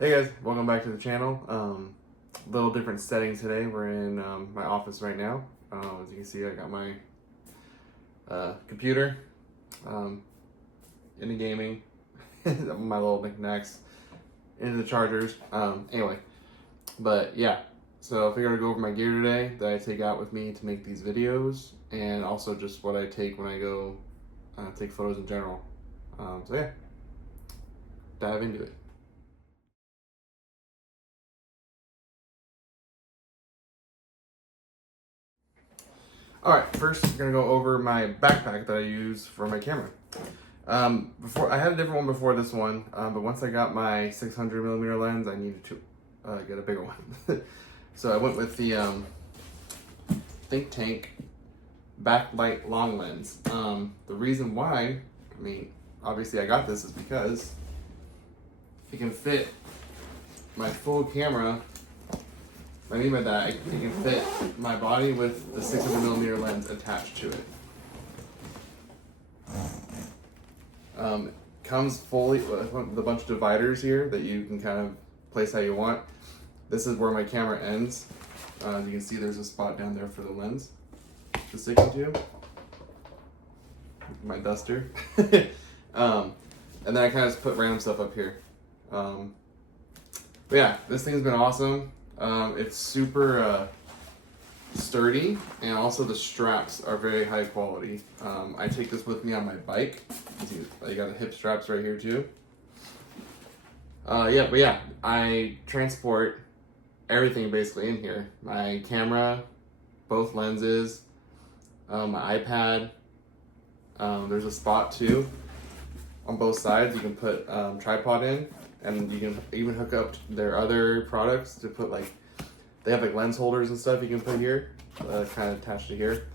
Hey guys, welcome back to the channel. Little different setting today. We're in my office right now. As you can see, I got my computer into gaming, my little knickknacks, into the chargers. Anyway, but yeah, so I figured I'd go over my gear today that I take out with me to make these videos, and also just what I take when I go take photos in general. So yeah, dive into it. All right, first I'm gonna go over my backpack that I use for my camera. Before I had a different one before this one, but once I got my 600mm lens, I needed to get a bigger one. So I went with the Think Tank backlight long lens. The reason why, I mean, obviously I got this is because it can fit my full camera. What I mean by that, it can fit my body with the 600mm lens attached to it. Comes fully with a bunch of dividers here that you can kind of place how you want. This is where my camera ends. As you can see, there's a spot down there for the lens to stick into. My duster. And then I kind of just put random stuff up here. But yeah, this thing's been awesome. It's super sturdy, and also the straps are very high quality. I take this with me on my bike. You got the hip straps right here too. I transport everything basically in here. My camera, both lenses, my iPad. There's a spot too on both sides you can put tripod in, and you can even hook up their other products to put, like, they have like lens holders and stuff you can put here, kind of attached to here.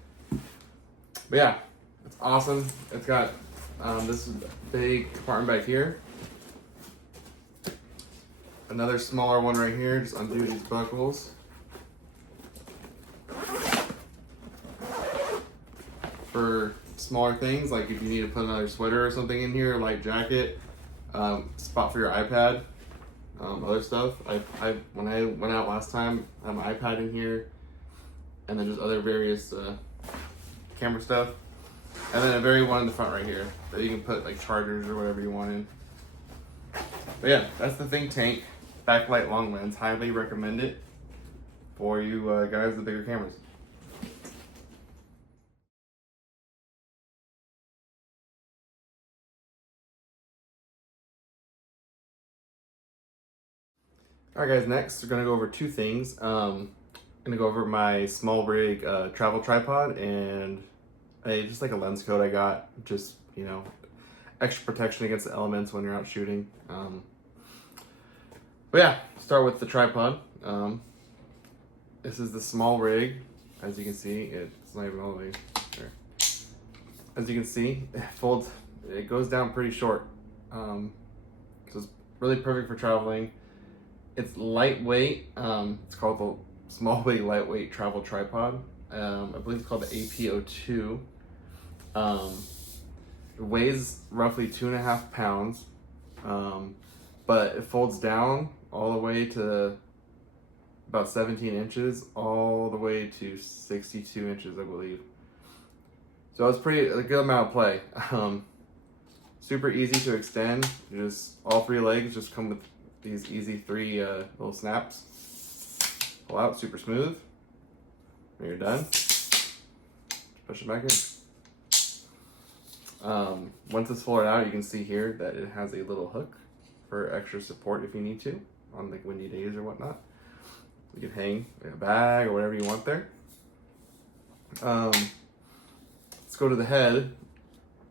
But yeah, it's awesome. It's got this big compartment back here, another smaller one right here. Just undo these buckles. For smaller things, like if you need to put another sweater or something in here, a light jacket, spot for your iPad, other stuff. When I went out last time, I have my iPad in here, and then just other various camera stuff, and then a very one in the front right here that you can put like chargers or whatever you want in. But yeah, that's the Think Tank backlight long lens. Highly recommend it for you guys with bigger cameras. All right, guys. Next, we're gonna go over two things. I'm gonna go over my SmallRig travel tripod and just like a lens coat I got. Just, you know, extra protection against the elements when you're out shooting. But yeah, start with the tripod. This is the SmallRig. As you can see, it's not even all the way there. As you can see, it goes down pretty short. So it's really perfect for traveling. It's lightweight. It's called the SmallRig Lightweight Travel Tripod. I believe it's called the AP02. It weighs roughly 2.5 pounds, but it folds down all the way to about 17 inches, all the way to 62 inches, I believe. So it's a good amount of play. Super easy to extend. Just all three legs just come with these easy three little snaps. Pull out, super smooth. When you're done, push it back in. Once it's folded out, you can see here that it has a little hook for extra support if you need to on like windy days or whatnot. You can hang like a bag or whatever you want there. Let's go to the head.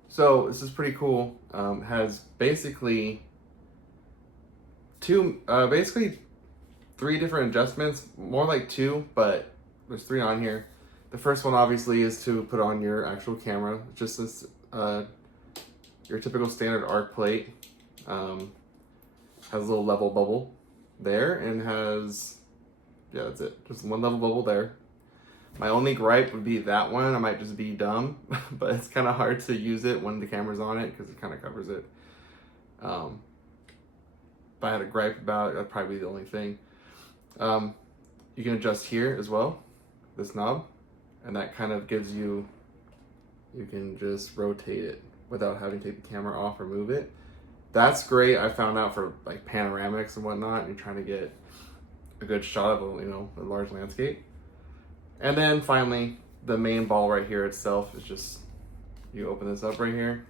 So this is pretty cool. Has basically three different adjustments, more like two, but there's three on here. The first one obviously is to put on your actual camera, just this your typical standard arc plate. Has a little level bubble there, and has, yeah, that's it, just one level bubble there. My only gripe would be that one. I might just be dumb, but it's kind of hard to use it when the camera's on it because it kind of covers it. But I had a gripe about it, that'd probably be the only thing. You can adjust here as well, this knob, and that kind of gives you can just rotate it without having to take the camera off or move it. That's great. I found out for like panoramics and whatnot, and you're trying to get a good shot of a large landscape. And then finally, the main ball right here itself is just, you open this up right here.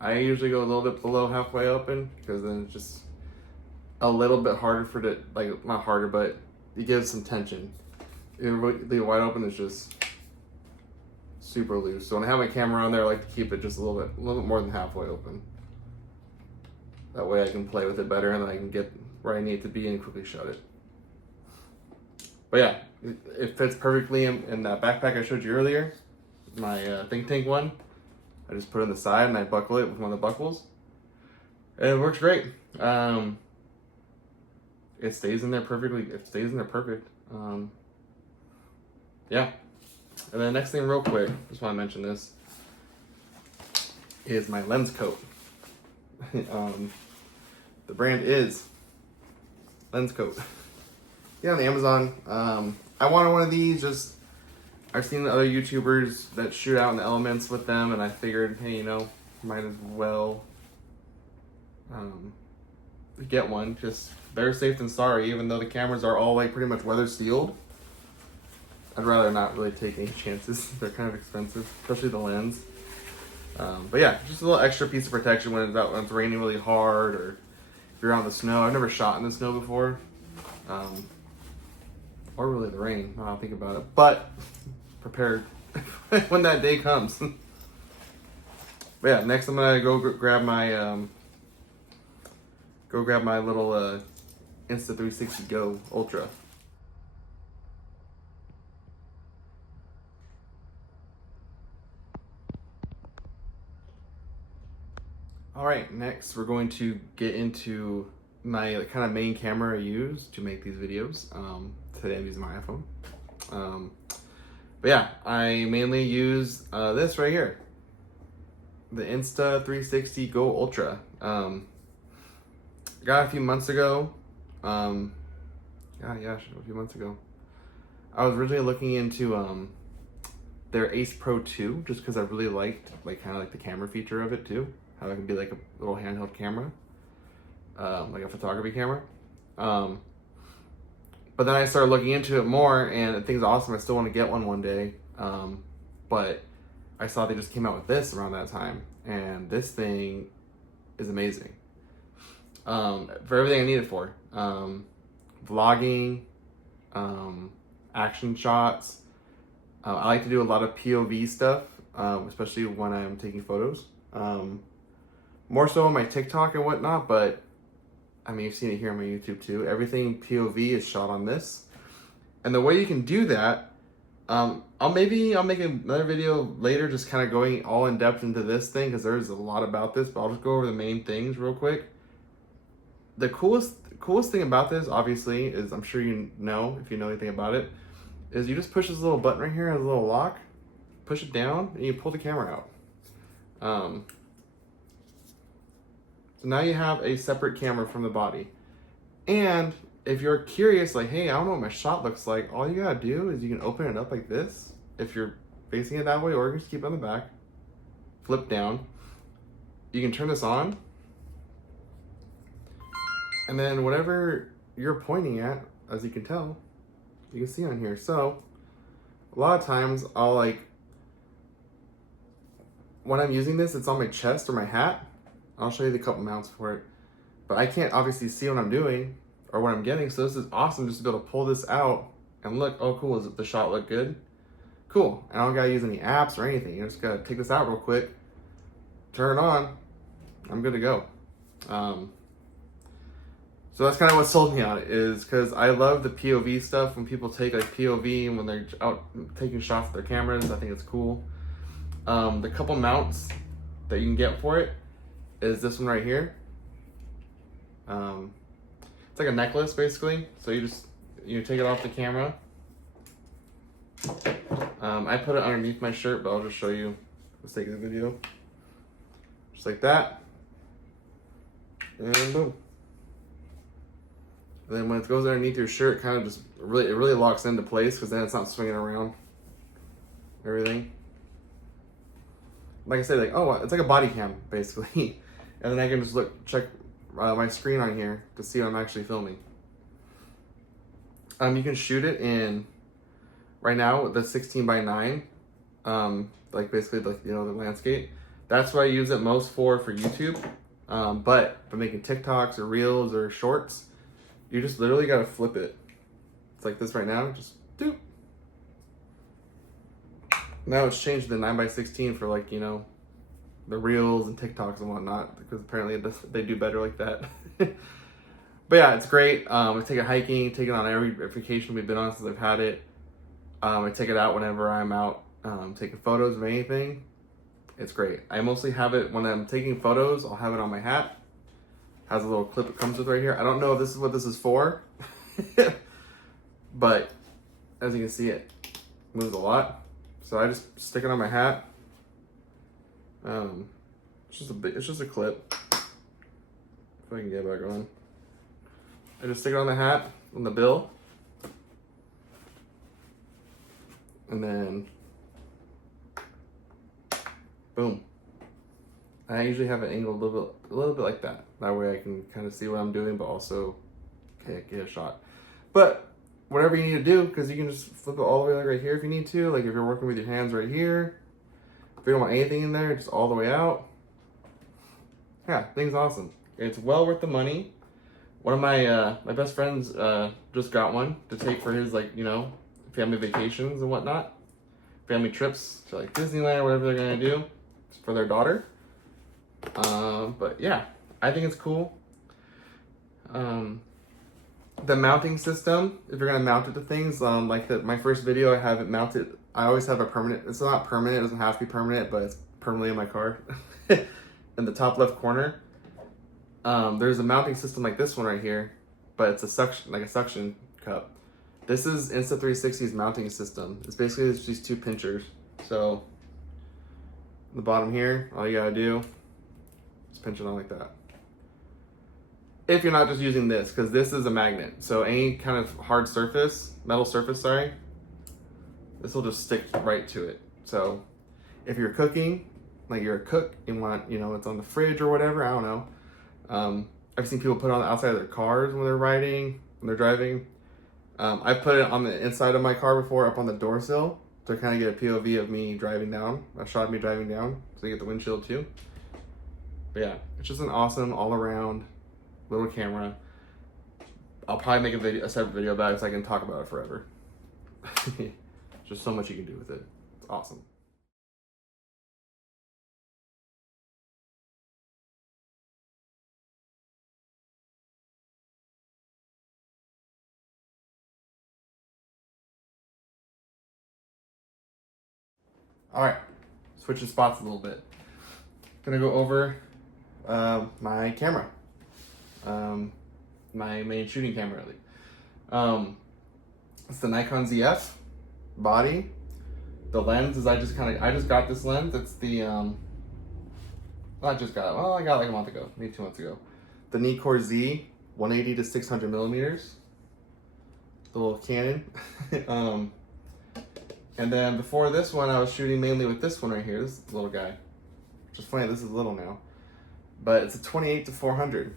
I usually go a little bit below halfway open because then it's just a little bit harder for it, like not harder, but it gives some tension. If you leave it wide open, it's just super loose. So when I have my camera on there, I like to keep it just a little bit more than halfway open. That way I can play with it better and then I can get where I need to be and quickly shut it. But yeah, it fits perfectly in that backpack I showed you earlier, my Think Tank one. I just put it on the side and I buckle it with one of the buckles. And it works great. It stays in there perfectly. It stays in there perfect. Yeah. And then next thing real quick, just want to mention this, is my lens coat. The brand is Lens Coat. Yeah, on Amazon. I wanted one of these, I've seen other YouTubers that shoot out in the elements with them, and I figured, hey, might as well get one. Just better safe than sorry, even though the cameras are all like pretty much weather sealed. I'd rather not really take any chances. They're kind of expensive, especially the lens. But yeah, just a little extra piece of protection when it's raining really hard, or if you're out in the snow. I've never shot in the snow before. Or really the rain, now I think about it. But prepared when that day comes. But yeah, next I'm gonna go grab my little Insta360 Go Ultra. All right, next we're going to get into my kind of main camera I use to make these videos. Today I'm using my iPhone. But yeah, I mainly use this right here, the Insta360 Go Ultra. Got it a few months ago. A few months ago. I was originally looking into their Ace Pro 2 just because I really liked kind of like the camera feature of it too. How it can be like a little handheld camera, like a photography camera. But then I started looking into it more, and the thing's awesome. I still want to get one day. But I saw they just came out with this around that time, and this thing is amazing. For everything I need it for. Vlogging, action shots. I like to do a lot of POV stuff, especially when I'm taking photos. More so on my TikTok and whatnot, but I mean, you've seen it here on my YouTube too. Everything POV is shot on this. And the way you can do that, I'll make another video later just kind of going all in depth into this thing, because there's a lot about this, but I'll just go over the main things real quick. The coolest thing about this, obviously, is, I'm sure you know, if you know anything about it, is you just push this little button right here, has a little lock, push it down, and you pull the camera out. So now you have a separate camera from the body. And if you're curious, like, hey, I don't know what my shot looks like, all you gotta do is you can open it up like this, if you're facing it that way, or you can just keep it on the back, flip down. You can turn this on, and then whatever you're pointing at, as you can tell, you can see on here. So a lot of times when I'm using this, it's on my chest or my hat. I'll show you the couple mounts for it, but I can't obviously see what I'm doing or what I'm getting. So this is awesome, just to be able to pull this out and look, oh cool, does the shot look good? Cool. And I don't gotta use any apps or anything. You just gotta take this out real quick, turn it on, I'm good to go. So that's kind of what sold me on it, is because I love the POV stuff. When people take like POV and when they're out taking shots with their cameras, I think it's cool. The couple mounts that you can get for it is this one right here. It's like a necklace basically. So you take it off the camera. I put it underneath my shirt, but I'll just show you for the sake of the video. Just like that. And boom. And then when it goes underneath your shirt, kind of just it really locks into place because then it's not swinging around. Everything. Like I said, like, oh, it's like a body cam basically. And then I can just check my screen on here to see what I'm actually filming. You can shoot it in, right now, the 16:9, like basically like, you know, the landscape. That's what I use it most for YouTube. But if I'm making TikToks or Reels or Shorts, you just literally gotta flip it. It's like this right now, just doop. Now it's changed to 9:16 for, like, you know, the Reels and TikToks and whatnot, because apparently they do better like that. But yeah, it's great. I take it hiking, take it on every vacation we've been on since I've had it. I take it out whenever I'm out taking photos of anything. It's great. I mostly have it when I'm taking photos. I'll have it on my hat. Has a little clip it comes with right here. I don't know if this is what this is for, but as you can see, it moves a lot. So I just stick it on my hat. It's just a clip. If I can get it back on. I just stick it on the hat, on the bill, and then boom. I usually have it angled a little bit like that. That way I can kind of see what I'm doing, but also get a shot. But whatever you need to do, because you can just flip it all the way like right here if you need to. Like if you're working with your hands right here. If you don't want anything in there, just all the way out. Yeah, thing's awesome. It's well worth the money. One of my my best friends just got one to take for his, like, you know, family vacations and whatnot. Family trips to like Disneyland or whatever they're gonna do for their daughter. But yeah, I think it's cool. The mounting system, if you're gonna mount it to things, like my first video, I have it mounted. I always have a permanent. It's not permanent. It doesn't have to be permanent, but it's permanently in my car. In the top left corner, there's a mounting system like this one right here, but it's a suction cup. This is Insta360's mounting system. It's basically just these two pinchers. So the bottom here, all you gotta do is pinch it on like that. If you're not just using this, because this is a magnet. So any kind of hard surface, metal surface, sorry, this will just stick right to it. So if you're cooking, like you're a cook, you want, you know, it's on the fridge or whatever, I don't know. I've seen people put it on the outside of their cars when they're riding, when they're driving. I've put it on the inside of my car before, up on the door sill, to kind of get a POV of me driving down, a shot of me driving down, so you get the windshield too. But yeah, it's just an awesome all-around little camera. I'll probably make a separate video about it so I can talk about it forever. Just so much you can do with it. It's awesome. All right, switching spots a little bit. Gonna go over my camera, my main shooting camera really. It's the Nikon ZF body. The lens is I just got this lens. It's the I got it like a month ago, maybe 2 months ago. The Nikon Z 180 to 600 millimeters. The little Canon. And then before this one, I was shooting mainly with this one right here, this little guy. Which is funny, this is little now. But it's a 28 to 400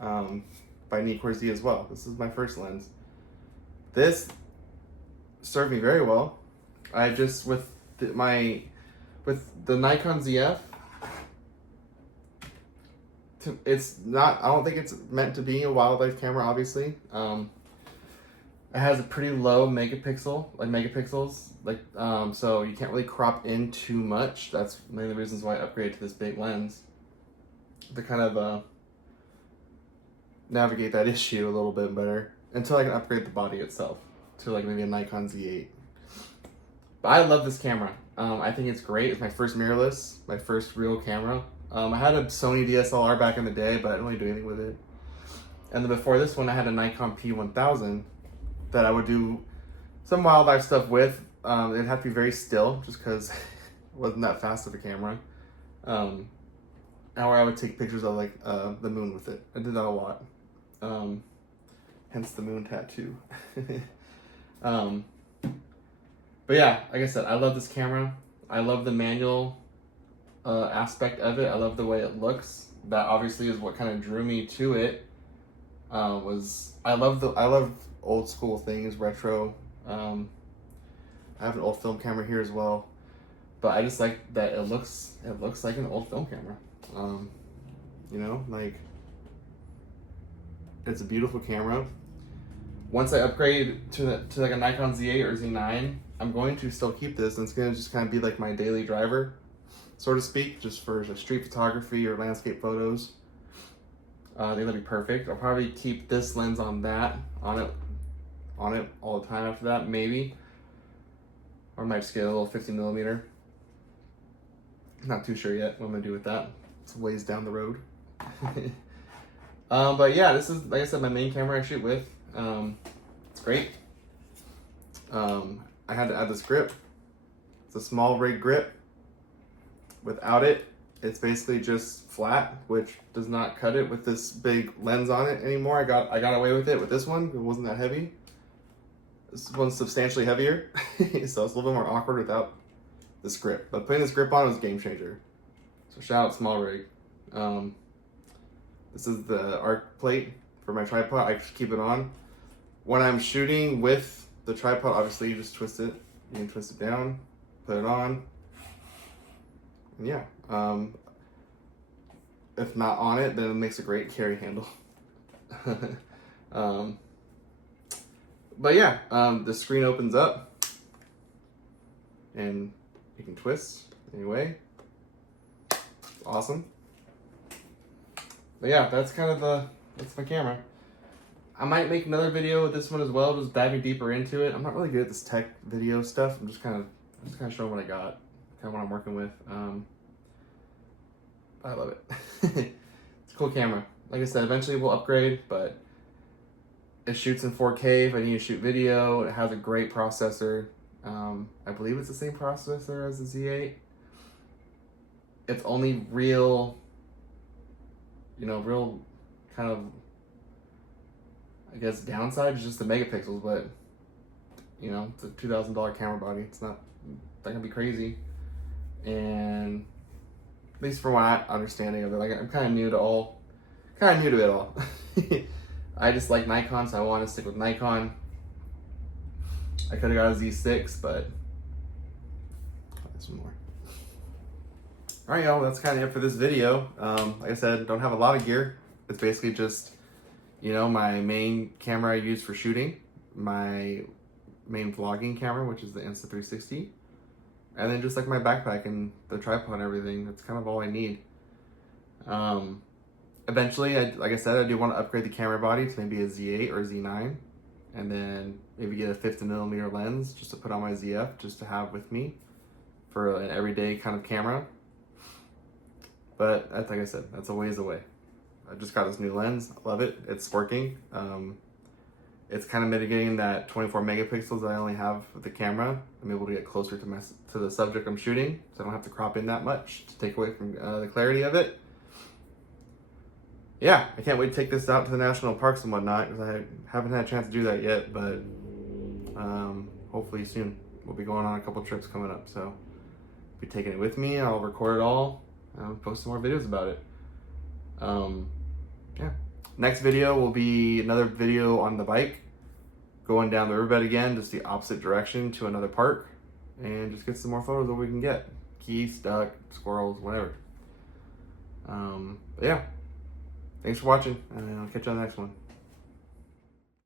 by Nikon Z as well. This is my first lens. This served me very well. I just, with the Nikon ZF, it's not, I don't think it's meant to be a wildlife camera, obviously. It has a pretty low megapixels, so you can't really crop in too much. That's one of the reasons why I upgraded to this big lens, to kind of navigate that issue a little bit better, until I can upgrade the body itself to like maybe a Nikon Z8. But I love this camera. I think it's great. It's my first mirrorless, my first real camera. I had a Sony DSLR back in the day, but I didn't really do anything with it. And then before this one, I had a Nikon P1000 that I would do some wildlife stuff with. It'd have to be very still, just because it wasn't that fast of a camera. Or I would take pictures of like the moon with it. I did that a lot. hence the moon tattoo. But yeah, like I said, I love this camera. I love the manual aspect of it. I love the way it looks. That obviously is what kind of drew me to it. I love old school things, retro. I have an old film camera here as well, but I just like that it looks like an old film camera. You know, like, it's a beautiful camera. Once I upgrade to like a Nikon Z8 or Z9, I'm going to still keep this, and it's going to just kind of be like my daily driver, so to speak, just for like street photography or landscape photos. I think that'd be perfect. I'll probably keep this lens on it all the time after that, maybe. Or I might just get a little 50mm. Not too sure yet what I'm gonna do with that. It's a ways down the road. But yeah, this is, like I said, my main camera I shoot with. It's great. I had to add this grip. It's a SmallRig grip. Without it, it's basically just flat, which does not cut it with this big lens on it anymore. I got away with it with this one. It wasn't that heavy. This one's substantially heavier, so it's a little bit more awkward without this grip. But putting this grip on was a game changer. So shout out SmallRig. This is the arc plate for my tripod. I just keep it on. When I'm shooting with the tripod, obviously you just twist it. You can twist it down, put it on. And yeah. If not on it, then it makes a great carry handle. But yeah, the screen opens up and you can twist anyway. It's awesome. But yeah, that's my camera. I might make another video with this one as well, just diving deeper into it. I'm not really good at this tech video stuff. I'm just kind of showing what I got, kind of what I'm working with. I love it. It's a cool camera. Like I said, eventually we'll upgrade, but it shoots in 4K if I need to shoot video. It has a great processor. I believe it's the same processor as the Z8. Its only real kind of, I guess, downside is just the megapixels, but it's a $2,000 camera body. It's not gonna be crazy. And at least from my understanding of it, like, I'm kind of new to it all. I just like Nikon, so I want to stick with Nikon. I could have got a Z6, but some more. All right, y'all, that's kind of it for this video. Like I said, don't have a lot of gear. It's basically just, my main camera I use for shooting, my main vlogging camera, which is the Insta360, and then just like my backpack and the tripod and everything. That's kind of all I need. Eventually, like I said, I do want to upgrade the camera body to maybe a Z8 or a Z9, and then maybe get a 50mm lens just to put on my ZF, just to have with me for an everyday kind of camera. But that's, like I said, that's a ways away. I just got this new lens. I love it. It's working. It's kind of mitigating that 24 megapixels that I only have with the camera. I'm able to get closer to the subject I'm shooting, so I don't have to crop in that much to take away from the clarity of it. Yeah, I can't wait to take this out to the national parks and whatnot, because I haven't had a chance to do that yet, but hopefully soon. We'll be going on a couple trips coming up, so I'll be taking it with me. I'll record it all, post some more videos about it. Yeah. Next video will be another video on the bike, going down the riverbed again, just the opposite direction to another park, and just get some more photos that we can get. Geese, duck, squirrels, whatever. But yeah. Thanks for watching, and I'll catch you on the next one.